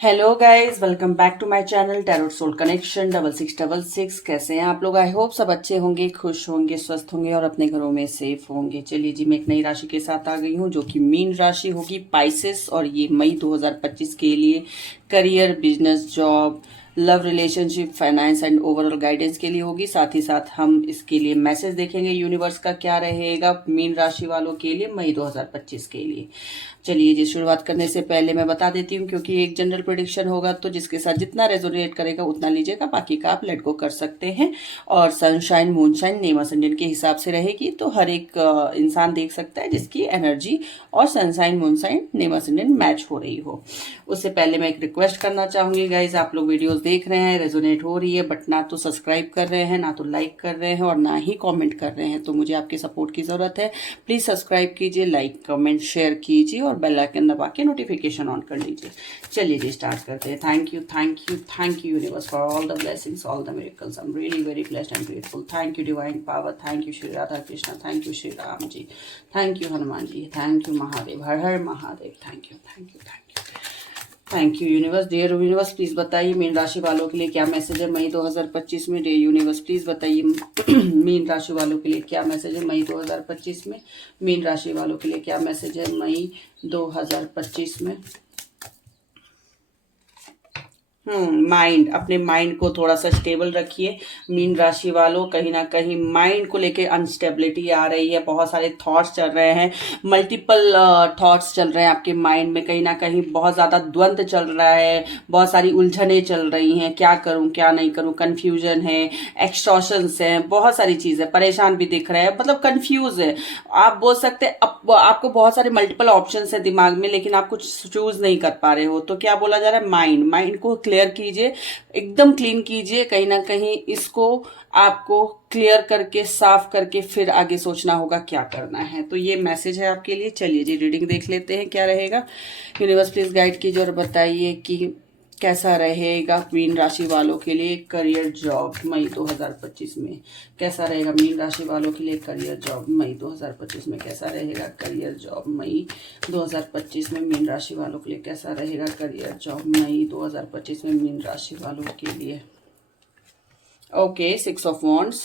Hello guys, welcome back to my channel tarot soul connection 6666। कैसे हैं आप लोग? आई होप सब अच्छे होंगे, खुश होंगे, स्वस्थ होंगे और अपने घरों में सेफ होंगे। चलिए जी, मैं एक नई राशि के साथ आ गई हूँ जो कि मीन राशि होगी, पाइसेस, और ये मई 2025 के लिए career, business, job, love, relationship, finance and overall guidance के लिए होगी। साथ ही साथ हम इसके लिए मैसेज देखेंगे यूनिवर्स का क्या रहेगा मीन राशि वालों के लिए मई 2025 के लिए। चलिए जी, शुरुआत करने से पहले मैं बता देती हूँ, क्योंकि एक जनरल प्रेडिक्शन होगा तो जिसके साथ जितना रेजोनेट करेगा उतना लीजिएगा, बाकी का आप लेट गो कर सकते हैं। और सनशाइन, मूनशाइन, नेम असेंडेंट के हिसाब से रहेगी, तो हर एक इंसान देख सकता है जिसकी एनर्जी और sunshine, moonshine, name ascendant match हो रही हो। उससे पहले मैं एक रिक्वेस्ट करना चाहूंगी गाइज, आप लोग वीडियोस देख रहे हैं, रेजोनेट हो रही है, बट ना तो सब्सक्राइब कर रहे हैं, ना तो लाइक कर रहे हैं और ना ही कमेंट कर रहे हैं, तो मुझे आपके सपोर्ट की जरूरत है। प्लीज सब्सक्राइब कीजिए, लाइक, कमेंट, शेयर कीजिए और बेल आइकन दबा के नोटिफिकेशन ऑन कर लीजिए। चलिए जी, स्टार्ट करते हैं। Thank you, thank you, thank you universe for all the blessings, all the miracles. I am really very blessed and grateful. Thank you divine power, thank you Shri Radha Krishna, thank you Shri Ram ji, thank you Hanuman ji, thank you Mahadev, हर हर Mahadev. Thank you, thank you, thank you, thank you universe. Dear universe, please बताइए मीन राशि वालों के लिए क्या message है मई 2025 में। डियर यूनिवर्स, प्लीज बताइए मीन राशि वालों के लिए क्या मैसेज है मई 2025 में। मीन राशि वालों के लिए क्या मैसेज है मई 2025 में। माइंड, अपने माइंड को थोड़ा सा स्टेबल रखिए मीन राशि वालों। कहीं ना कहीं माइंड को लेके अनस्टेबिलिटी आ रही है, बहुत सारे थॉट्स चल रहे हैं, मल्टीपल थॉट्स चल रहे हैं आपके माइंड में। कहीं ना कहीं बहुत ज़्यादा द्वंद्व चल रहा है, बहुत सारी उलझनें चल रही हैं, क्या करूं क्या नहीं करूं, कन्फ्यूजन है, एक्सटॉर्शंस हैं, बहुत सारी चीज़ें, परेशान भी दिख रहे हैं, मतलब कन्फ्यूज है। आप बोल सकते हैं आपको बहुत सारे मल्टीपल ऑप्शंस है दिमाग में, लेकिन आप कुछ चूज नहीं कर पा रहे हो। तो क्या बोला जा रहा है, माइंड को क्लियर कीजिए, एकदम क्लीन कीजिए। कहीं ना कहीं इसको आपको क्लियर करके, साफ करके फिर आगे सोचना होगा क्या करना है। तो ये मैसेज है आपके लिए। चलिए जी, रीडिंग देख लेते हैं क्या रहेगा। यूनिवर्स प्लीज गाइड कीजिए और बताइए कि कैसा रहेगा मीन राशि वालों के लिए करियर, जॉब मई 2025 में। कैसा रहेगा मीन राशि वालों के लिए करियर, जॉब मई 2025 में। कैसा रहेगा करियर, जॉब मई 2025 में मीन राशि वालों के लिए। कैसा रहेगा करियर, जॉब मई 2025 में मीन राशि वालों के लिए। Okay, 6 of wands,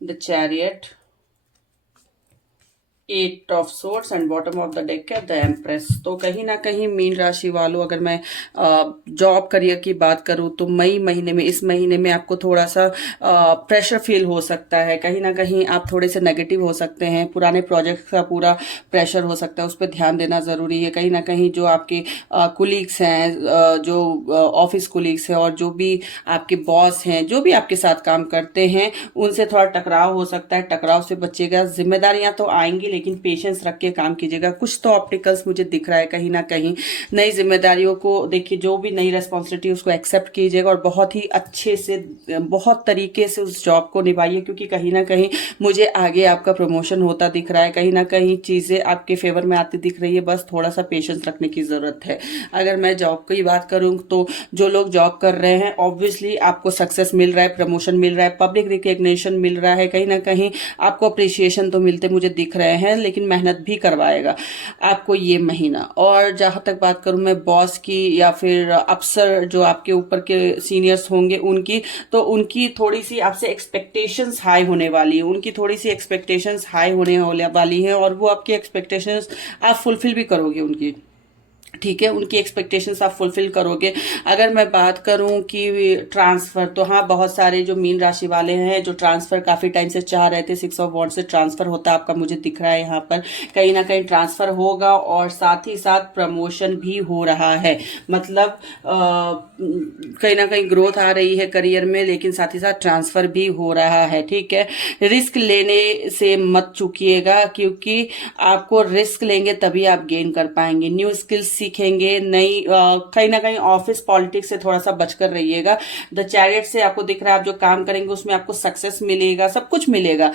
the chariot, 8 of swords and bottom of the deck है द एम्प्रेस। तो कहीं ना कहीं मीन राशि वालों, अगर मैं जॉब करियर की बात करूं तो मई महीने में, इस महीने में आपको थोड़ा सा प्रेशर फील हो सकता है। कहीं ना कहीं आप थोड़े से नेगेटिव हो सकते हैं, पुराने प्रोजेक्ट का पूरा प्रेशर हो सकता है, उस पर ध्यान देना ज़रूरी है। कहीं ना कहीं जो आपके कुलीग्स हैं, जो ऑफिस कुलीग्स हैं और जो भी आपके बॉस हैं, जो भी आपके साथ काम करते हैं, उनसे थोड़ा टकराव हो सकता है। टकराव से बचिएगा। जिम्मेदारियां तो आएंगी, लेकिन पेशेंस रख के काम कीजिएगा। कुछ तो ऑप्टिकल्स मुझे दिख रहा है कहीं ना कहीं। नई जिम्मेदारियों को देखिए, जो भी नई रेस्पॉन्सिबिलिटी उसको एक्सेप्ट कीजिएगा और बहुत ही अच्छे से, बहुत तरीके से उस जॉब को निभाइए, क्योंकि कहीं ना कहीं मुझे आगे आपका प्रमोशन होता दिख रहा है। कहीं ना कहीं चीज़ें आपके फेवर में आती दिख रही है, बस थोड़ा सा पेशेंस रखने की ज़रूरत है। अगर मैं जॉब की बात करूँ तो जो लोग जॉब कर रहे हैं, ऑब्वियसली आपको सक्सेस मिल रहा है, प्रमोशन मिल रहा है, पब्लिक रिकग्निशन मिल रहा है, कहीं ना कहीं आपको अप्रिसिएशन तो मिलते मुझे दिख रहे हैं, लेकिन मेहनत भी करवाएगा आपको ये महीना। और जहाँ तक बात करूँ मैं बॉस की या फिर अफसर जो आपके ऊपर के सीनियर्स होंगे उनकी, तो उनकी थोड़ी सी आपसे एक्सपेक्टेशंस हाई होने वाली है। उनकी थोड़ी सी एक्सपेक्टेशंस हाई होने वाली हैं और वो आपकी एक्सपेक्टेशंस आप फुलफिल भी करोगे उनकी, ठीक है, उनकी एक्सपेक्टेशंस आप फुलफिल करोगे। अगर मैं बात करूं कि ट्रांसफर, तो हाँ, बहुत सारे जो मीन राशि वाले हैं जो ट्रांसफर काफी टाइम से चाह रहे थे, 6 ऑफ वॉन्ड्स से ट्रांसफर होता आपका मुझे दिख रहा है यहाँ पर। कहीं ना कहीं ट्रांसफर होगा और साथ ही साथ प्रमोशन भी हो रहा है। मतलब कहीं ना कहीं ग्रोथ आ रही है करियर में, लेकिन साथ ही साथ ट्रांसफर भी हो रहा है, ठीक है। रिस्क लेने से मत चूकिएगा, क्योंकि आपको रिस्क लेंगे तभी आप गेन कर पाएंगे। न्यू स्किल्स सीखेंगे, नई कहीं ना कहीं ऑफिस पॉलिटिक्स से थोड़ा सा बचकर रहिएगा। द चैरियट से आपको दिख रहा है, आप जो काम करेंगे उसमें आपको सक्सेस मिलेगा, सब कुछ मिलेगा,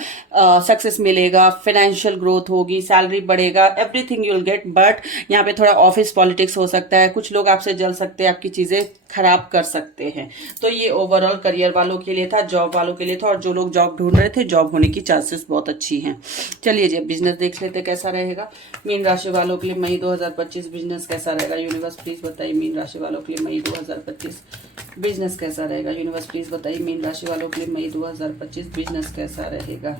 सक्सेस मिलेगा, फाइनेंशियल ग्रोथ होगी, सैलरी बढ़ेगा, everything you will get. But यहाँ पे थोड़ा ऑफिस पॉलिटिक्स हो सकता है, कुछ लोग आपसे जल सकते हैं, आपकी चीजें खराब कर सकते हैं। तो ये ओवरऑल करियर वालों के लिए था, जॉब वालों के लिए था, और जो लोग जॉब ढूंढ रहे थे, जॉब होने की चांसेस बहुत अच्छी हैं। चलिए जी, बिजनेस देख लेते कैसा रहेगा मीन राशि वालों के लिए मई 2025 बिजनेस कैसा रहेगा यूनिवर्स प्लीज बताइए मीन राशि वालों के लिए मई 2025 बिजनेस कैसा रहेगा यूनिवर्स प्लीज बताइए मीन राशि वालों के लिए मई 2025 बिजनेस कैसा रहेगा।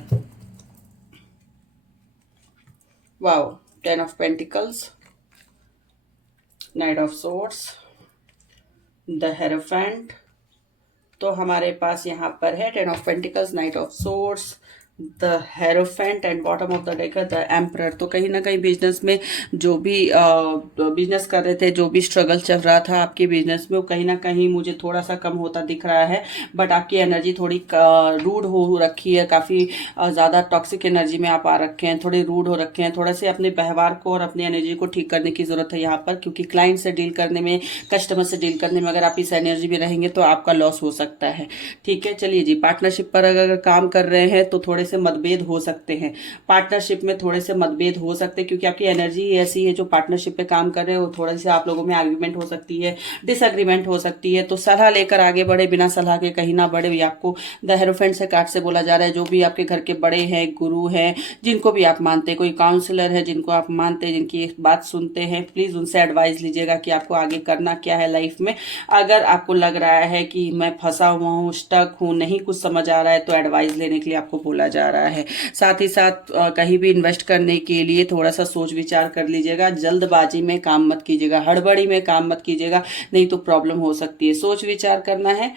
Wow, 10 of pentacles, night of swords, the hierophant. तो हमारे पास यहाँ पर है 10 of pentacles, night of swords, the hierophant and bottom of the deck the emperor. तो कहीं ना कहीं बिजनेस में जो भी बिजनेस कर रहे थे, जो भी स्ट्रगल चल रहा था आपके बिजनेस में, वो कहीं ना कहीं मुझे थोड़ा सा कम होता दिख रहा है। बट आपकी एनर्जी थोड़ी रूड हो रखी है, काफ़ी ज़्यादा टॉक्सिक एनर्जी में आप आ रखे हैं, थोड़े रूड हो रखे हैं। थोड़ा से अपने व्यवहार को और अपनी एनर्जी को ठीक करने की ज़रूरत है यहाँ पर, क्योंकि क्लाइंट से डील करने में, कस्टमर से डील करने में अगर आप इस एनर्जी में रहेंगे तो आपका लॉस हो सकता है। ठीक है, चलिए जी, पार्टनरशिप पर अगर काम कर रहे हैं तो थोड़े से मतभेद हो सकते हैं। पार्टनरशिप में थोड़े से मतभेद हो सकते हैं, क्योंकि आपकी एनर्जी ऐसी है, जो पार्टनरशिप पे काम कर रहे हो, थोड़े से आप लोगों में आर्ग्यूमेंट हो सकती है, डिसएग्रीमेंट हो सकती है। तो सलाह लेकर आगे बढ़े, बिना सलाह के कहीं ना बढ़े। आपको द हेरोफेंट से कार्ड से बोला जा रहा है, जो भी आपके घर के बड़े हैं, गुरु हैं, जिनको भी आप मानते हैं, कोई काउंसलर है जिनको आप मानते हैं, जिनकी बात सुनते हैं, प्लीज उनसे एडवाइस लीजिएगा कि आपको आगे करना क्या है लाइफ में। अगर आपको लग रहा है कि मैं फंसा हुआ हूँ, स्टक हूँ, नहीं कुछ समझ आ रहा है, तो एडवाइस लेने के लिए आपको बोला जा रहा है। साथ ही साथ कहीं भी इन्वेस्ट करने के लिए थोड़ा सा सोच विचार कर लीजिएगा। जल्दबाजी में काम मत कीजिएगा, हड़बड़ी में काम मत कीजिएगा, नहीं तो प्रॉब्लम हो सकती है। सोच विचार करना है,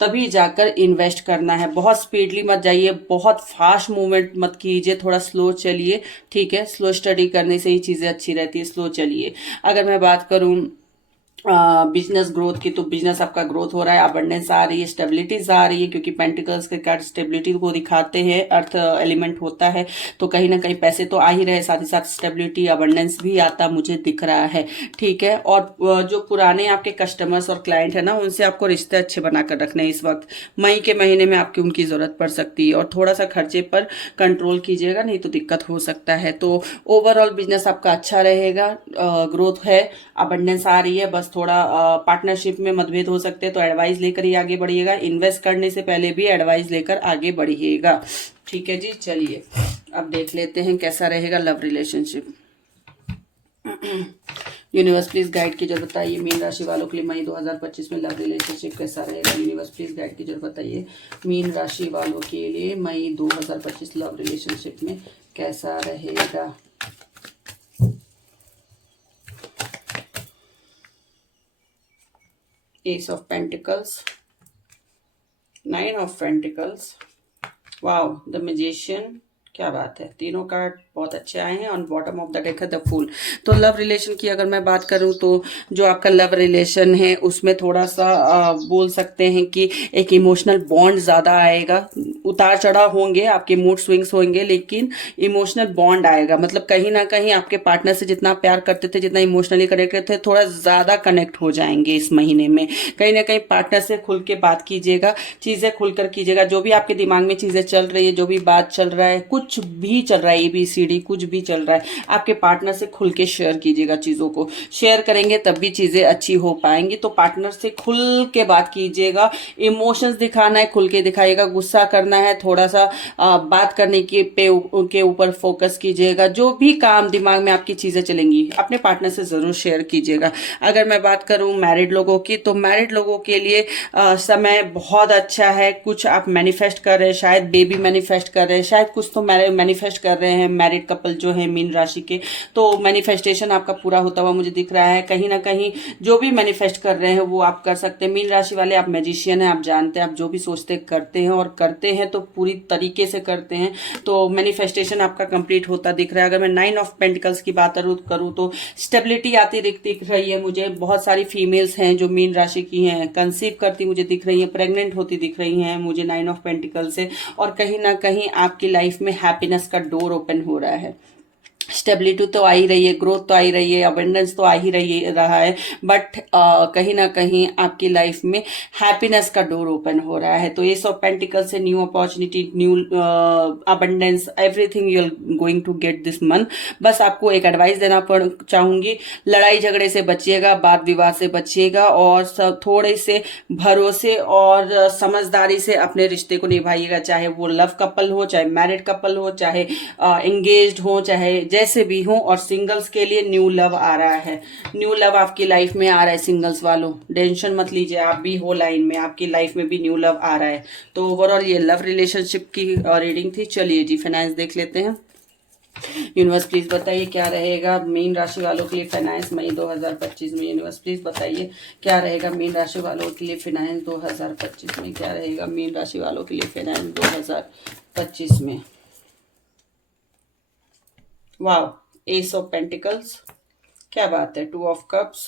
तभी जाकर इन्वेस्ट करना है। बहुत स्पीडली मत जाइए, बहुत फास्ट मूवमेंट मत कीजिए, थोड़ा स्लो चलिए। ठीक है, स्लो स्टडी करने से ही चीज़ें अच्छी रहती है, स्लो चलिए। अगर मैं बात करूँ बिजनेस ग्रोथ की, तो बिजनेस आपका ग्रोथ हो रहा है, अबंडेंस आ रही है, स्टेबिलिटीज आ रही है, क्योंकि पेंटिकल्स के कार्ड स्टेबिलिटी को दिखाते हैं, अर्थ एलिमेंट होता है, तो कहीं ना कहीं पैसे तो आ ही रहे, साथ ही साथ स्टेबिलिटी, अबंडेंस भी आता मुझे दिख रहा है। ठीक है, और जो पुराने आपके कस्टमर्स और क्लाइंट है ना, उनसे आपको रिश्ते अच्छे बनाकर रखने हैं। इस वक्त मई के महीने में आपकी उनकी जरूरत पड़ सकती है, और थोड़ा सा खर्चे पर कंट्रोल कीजिएगा, नहीं तो दिक्कत हो सकता है। तो ओवरऑल बिजनेस आपका अच्छा रहेगा, ग्रोथ है, अबंडेंस आ रही है। बस थोड़ा पार्टनरशिप में मतभेद हो सकते हैं, तो एडवाइस लेकर ही आगे बढ़िएगा। इन्वेस्ट करने से पहले भी एडवाइस लेकर आगे बढ़िएगा। ठीक है जी, चलिए अब देख लेते हैं कैसा रहेगा love relationship. Universe please guide कीजिए, बताइए मीन राशि वालों के लिए मई 2025 में लव रिलेशनशिप कैसा रहेगा। यूनिवर्स प्लीज गाइड कीजिए, बताइए मीन राशि वालों के लिए मई 2025 लव रिलेशनशिप में कैसा रहेगा। Ace of Pentacles, Nine of Pentacles, wow, the Magician, क्या बात है, तीनों कार्ड बहुत अच्छे आए हैं। On bottom of the deck है द फूल। तो लव रिलेशन की अगर मैं बात करूं, तो जो आपका लव रिलेशन है उसमें थोड़ा सा बोल सकते हैं कि एक इमोशनल बॉन्ड ज़्यादा आएगा। उतार चढ़ाव होंगे, आपके मूड स्विंग्स होंगे, लेकिन इमोशनल बॉन्ड आएगा। मतलब कहीं ना कहीं आपके पार्टनर से जितना प्यार करते थे, जितना इमोशनली कनेक्टेड थे, थोड़ा ज़्यादा कनेक्ट हो जाएंगे इस महीने में। कहीं ना कहीं पार्टनर से खुल के बात कीजिएगा, चीज़ें खुलकर कीजिएगा। जो भी आपके दिमाग में चीज़ें चल रही है, जो भी बात चल रहा है, कुछ भी चल रहा है, ABCD कुछ भी चल रहा है, आपके पार्टनर से खुल के शेयर कीजिएगा। चीज़ों को शेयर करेंगे तब भी चीज़ें अच्छी हो पाएंगी। तो पार्टनर से खुल के बात कीजिएगा, इमोशंस दिखाना है खुल के दिखाइएगा, गुस्सा करना है थोड़ा सा बात करने के ऊपर फोकस कीजिएगा। जो भी काम दिमाग में आपकी चीज़ें चलेंगी, अपने पार्टनर से ज़रूर शेयर कीजिएगा। अगर मैं बात करूँ मैरिड लोगों की, तो मैरिड लोगों के लिए समय बहुत अच्छा है। कुछ आप मैनिफेस्ट कर रहे हैं, शायद बेबी मैनिफेस्ट कर रहे हैं, शायद कुछ तो मैनिफेस्ट कर रहे हैं मैरिड कपल जो है मीन राशि के। तो मैनिफेस्टेशन आपका पूरा होता हुआ मुझे दिख रहा है। कहीं ना कहीं जो भी मैनिफेस्ट कर रहे हैं वो आप कर सकते हैं। मीन राशि वाले आप मैजिशियन हैं, आप जानते हैं, आप जो भी सोचते करते हैं, और करते हैं तो पूरी तरीके से करते हैं। तो मैनिफेस्टेशन आपका कंप्लीट होता दिख रहा है। अगर मैं 9 ऑफ पेंटिकल्स की बात करूँ तो स्टेबिलिटी आती दिख रही है मुझे। बहुत सारी फीमेल्स हैं जो मीन राशि की हैं, कंसीव करती मुझे दिख रही है, प्रेग्नेंट होती दिख रही हैं मुझे 9 ऑफ पेंटिकल से। और कहीं ना कहीं आपकी लाइफ में हैप्पीनेस का डोर ओपन हो रहा है। स्टेबिलिटी तो आ ही रही है, ग्रोथ तो आ ही रही है, अबंडेंस तो आ ही रहा है, बट कहीं ना कहीं आपकी लाइफ में हैप्पीनेस का डोर ओपन हो रहा है। तो एस ऑफ पेंटिकल से new opportunity, new abundance, everything you are going to get this month. बस आपको एक एडवाइस देना चाहूंगी, लड़ाई झगड़े से बचिएगा, वाद विवाद से बचिएगा, और थोड़े से भरोसे और समझदारी से अपने रिश्ते को निभाइएगा। चाहे वो लव कपल हो, चाहे मैरिड कपल हो, चाहे एंगेज्ड हो, चाहे जैसे जैसे भी हो। और सिंगल्स के लिए न्यू लव आ रहा है, न्यू लव आपकी लाइफ में आ रहा है। सिंगल्स वालों टेंशन मत लीजिए, आप भी हो लाइन में, आपकी लाइफ में भी न्यू लव आ रहा है। तो ओवरऑल ये लव रिलेशनशिप की रीडिंग थी। चलिए जी फाइनेंस देख लेते हैं। यूनिवर्स प्लीज बताइए क्या रहेगा मीन राशि वालों के लिए फाइनेंस मई 2025 में। यूनिवर्स प्लीज बताइए क्या रहेगा मीन राशि वालों के लिए फाइनेंस 2025 में। क्या रहेगा मीन राशि वालों के लिए फाइनेंस 2025 में। वाओ, एस ऑफ पेंटिकल्स, क्या बात है। 2 of cups,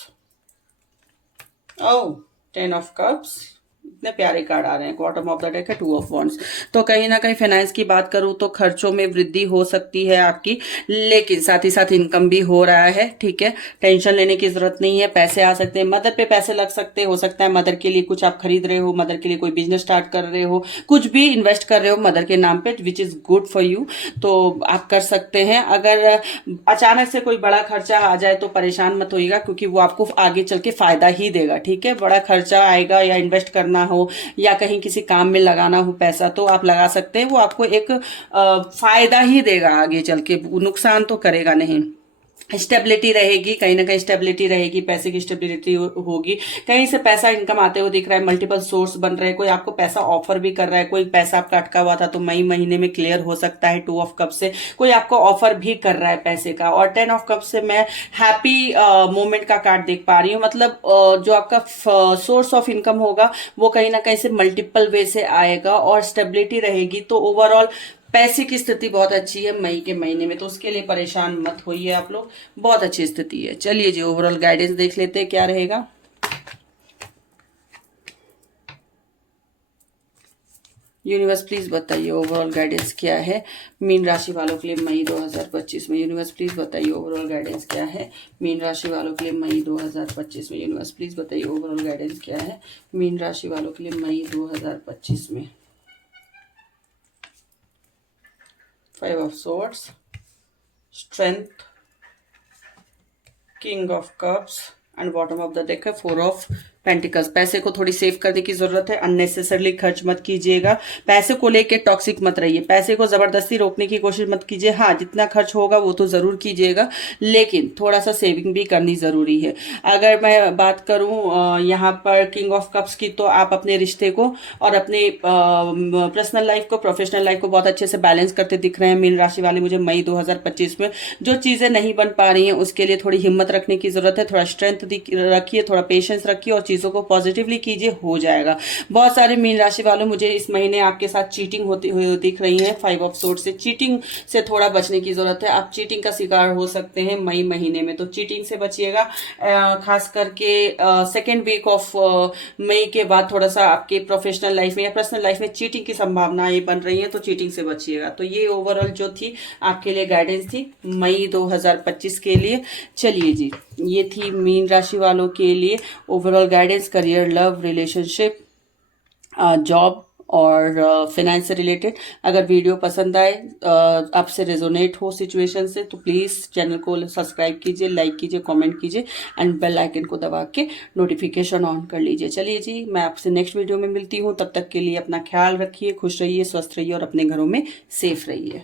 oh 10 of cups, इतने प्यारे कार्ड आ रहे हैं। बॉटम ऑफ द डेक है 2 ऑफ वॉन्ड्स। तो कहीं ना कहीं फाइनेंस की बात करूं तो खर्चों में वृद्धि हो सकती है आपकी, लेकिन साथ ही साथ इनकम भी हो रहा है। ठीक है, टेंशन लेने की जरूरत नहीं है। पैसे आ सकते हैं, मदर पे पैसे लग सकते हैं। हो सकता है मदर के लिए कुछ आप खरीद रहे हो, मदर के लिए कोई बिजनेस स्टार्ट कर रहे हो, कुछ भी इन्वेस्ट कर रहे हो मदर के नाम पे, which is good for you. तो आप कर सकते हैं। अगर अचानक से कोई बड़ा खर्चा आ जाए तो परेशान मत होइएगा, क्योंकि वो आपको आगे चल के फायदा ही देगा। ठीक है, बड़ा खर्चा आएगा या इन्वेस्ट करना हो या कहीं किसी काम में लगाना हो पैसा, तो आप लगा सकते हैं। वो आपको एक फायदा ही देगा आगे चल के, नुकसान तो करेगा नहीं। स्टेबिलिटी रहेगी, कहीं ना कहीं स्टेबिलिटी रहेगी, पैसे की स्टेबिलिटी होगी। कहीं से पैसा इनकम आते हुए दिख रहा है, मल्टीपल सोर्स बन रहे हैं। कोई आपको पैसा ऑफर भी कर रहा है, कोई पैसा आपका अटका हुआ था तो मई महीने में क्लियर हो सकता है। 2 ऑफ कप से कोई आपको ऑफर भी कर रहा है पैसे का। और 10 ऑफ कप से मैं हैप्पी मोमेंट का कार्ड देख पा रही हूँ। मतलब जो आपका सोर्स ऑफ इनकम होगा वो कहीं ना कहीं से मल्टीपल वे से आएगा और स्टेबिलिटी रहेगी। तो ओवरऑल पैसे की स्थिति बहुत अच्छी है मई के महीने में, तो उसके लिए परेशान मत होइए आप लोग, बहुत अच्छी स्थिति है। चलिए जी ओवरऑल गाइडेंस देख लेते हैं क्या रहेगा। यूनिवर्स प्लीज बताइए ओवरऑल गाइडेंस क्या है मीन राशि वालों के लिए मई 2025 में। यूनिवर्स प्लीज बताइए ओवरऑल गाइडेंस क्या है मीन राशि वालों के लिए मई 2025 में। यूनिवर्स प्लीज बताइए ओवरऑल गाइडेंस क्या है मीन राशि वालों के लिए मई 2025 में। 5 of swords, strength, king of cups and bottom of the deck है 4 ऑफ पेंटिकल्स। पैसे को थोड़ी सेव करने की जरूरत है, अननेसेसरली खर्च मत कीजिएगा। पैसे को लेके टॉक्सिक मत रहिए, पैसे को जबरदस्ती रोकने की कोशिश मत कीजिए। हाँ, जितना खर्च होगा वो तो जरूर कीजिएगा, लेकिन थोड़ा सा सेविंग भी करनी जरूरी है। अगर मैं बात करूं यहाँ पर किंग ऑफ कप्स की, तो आप अपने रिश्ते को और अपने पर्सनल लाइफ को, प्रोफेशनल लाइफ को बहुत अच्छे से बैलेंस करते दिख रहे हैं मीन राशि वाले मुझे मई 2025 में। जो चीजें नहीं बन पा रही हैं उसके लिए थोड़ी हिम्मत रखने की जरूरत है, थोड़ा स्ट्रेंथ रखिए, थोड़ा पेशेंस रखिए और चीजों को पॉजिटिवली कीजिए, हो जाएगा। बहुत सारे मीन राशि वालों मुझे इस महीने आपके साथ चीटिंग होती हुई दिख रही है। 5 ऑफ सोर्ड से चीटिंग से थोड़ा बचने की जरूरत है। आप चीटिंग का शिकार हो सकते हैं मई महीने में, तो चीटिंग से बचिएगा। खास करके सेकेंड वीक ऑफ मई के बाद थोड़ा सा आपके प्रोफेशनल लाइफ में या पर्सनल लाइफ में चीटिंग की संभावनाएं बन रही है, तो चीटिंग से बचिएगा। तो ये ओवरऑल जो थी आपके लिए गाइडेंस थी मई 2025 के लिए। चलिए जी, ये थी मीन राशि वालों के लिए overall guidance, career, love, relationship, job और फाइनेंस से रिलेटेड। अगर वीडियो पसंद आए, आपसे रेजोनेट हो सिचुएशन से, तो प्लीज़ चैनल को सब्सक्राइब कीजिए, लाइक कीजिए, कमेंट कीजिए एंड बेल आइकन को दबा के नोटिफिकेशन ऑन कर लीजिए। चलिए जी, मैं आपसे नेक्स्ट वीडियो में मिलती हूँ। तब तक के लिए अपना ख्याल रखिए, खुश रहिए, स्वस्थ रहिए और अपने घरों में सेफ रहिए।